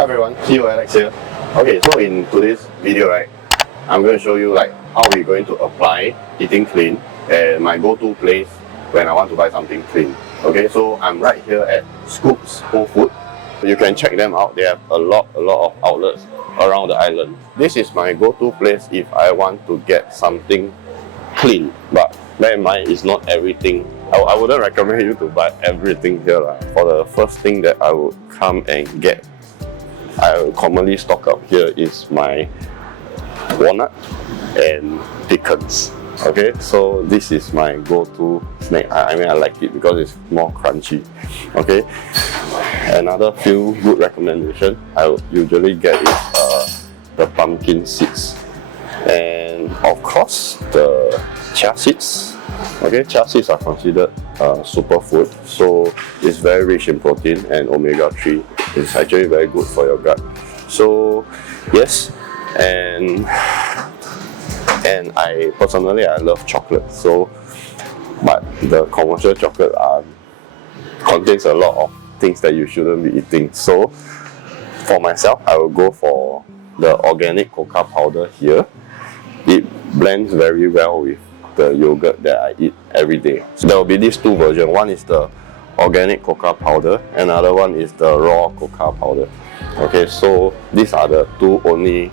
Hi everyone, CEOALEX here. Okay, so in today's video, right, I'm going to show you like how we're going to apply eating clean and my go-to place when I want to buy something clean. Okay, so I'm right here at Scoop's Whole Food. You can check them out. They have a lot of outlets around the island. This is my go-to place if I want to get something clean. But bear in mind, it's not everything. I wouldn't recommend you to buy everything here. For the first thing that I would come and get, I commonly stock up here is my walnut and pecans. Okay, so this is my go-to snack. I mean, I like it because it's more crunchy. Okay, another few good recommendation I would usually get is the pumpkin seeds, and of course the chia seeds. Okay, chia seeds are considered superfood, so it's very rich in protein and omega-3. It's actually very good for your gut. So yes, and I personally love chocolate. So, but the commercial chocolate contains a lot of things that you shouldn't be eating. So for myself, I will go for the organic cocoa powder here. It blends very well with the yogurt that I eat every day. So there will be these two versions. One is the organic cocoa powder, another one is the raw cocoa powder. Okay, so these are the two only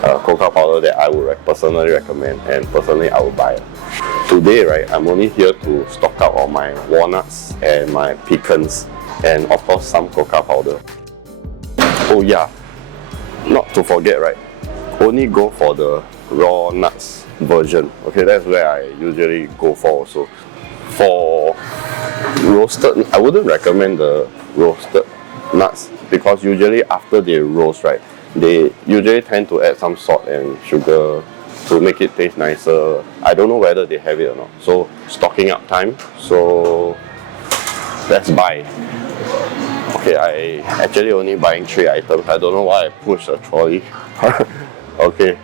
cocoa powder that I would personally recommend, and personally I will buy. Today, right, I'm only here to stock up on my walnuts and my pecans, and of course some cocoa powder. Oh yeah, not to forget, right, only go for the raw nuts version. Okay, that's where I usually go for also. For roasted, I wouldn't recommend the roasted nuts because usually after they roast, right, they usually tend to add some salt and sugar to make it taste nicer. I don't know whether they have it or not. So stocking up time. So let's buy. Okay, I actually only buying 3 items. I don't know why I pushed a trolley. Okay.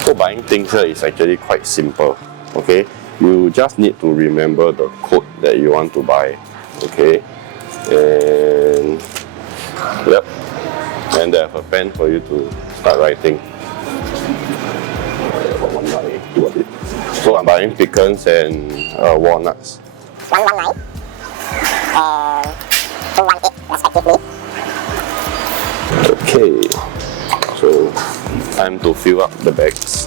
So buying things here is actually quite simple. Okay, you just need to remember the code that you want to buy. Okay, and yep, and they have a pen for you to start writing. So I'm buying pecans and walnuts. 119 and 218 respectively. Okay, so time to fill up the bags.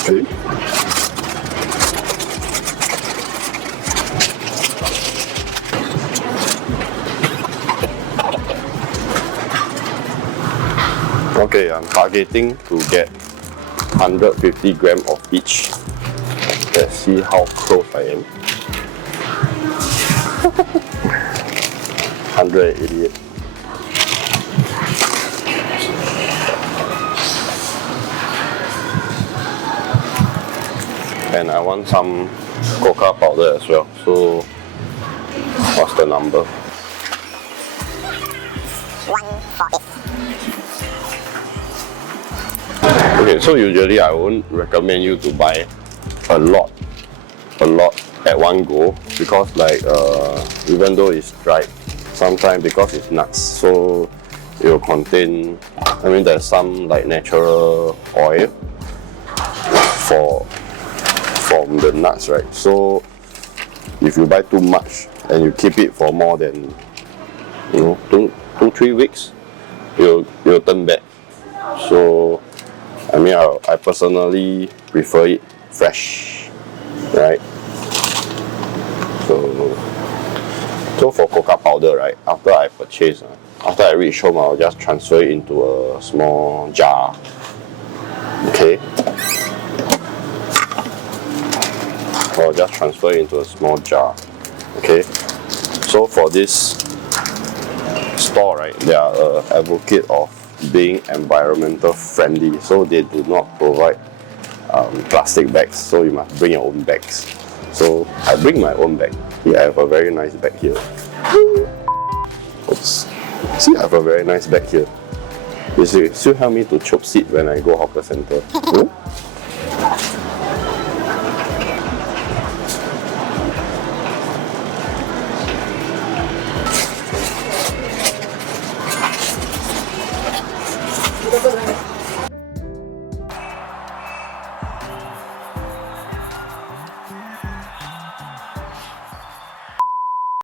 Okay. Okay, I'm targeting to get 150 grams of each. Let's see how close I am. 188. And I want some cocoa powder as well. So, what's the number? 148. Okay, so usually I won't recommend you to buy a lot at one go because like even though it's dried, sometimes because it's nuts, so it will contain, I mean there's some like natural oil from the nuts, right? So if you buy too much and you keep it for more than 2-3 weeks, you'll turn bad. So I mean, I personally prefer it fresh, right? So for cocoa powder, right, after I purchase, after I reach home, I'll just transfer it into a small jar. Okay? I'll just transfer it into a small jar. Okay? So for this store, right, they are an advocate of being environmental friendly, so they do not provide plastic bags, so you must bring your own bags. So I bring my own bag. Here I have a very nice bag here. Oops. See, I have a very nice bag here. This will still help me to chop seat when I go hawker center.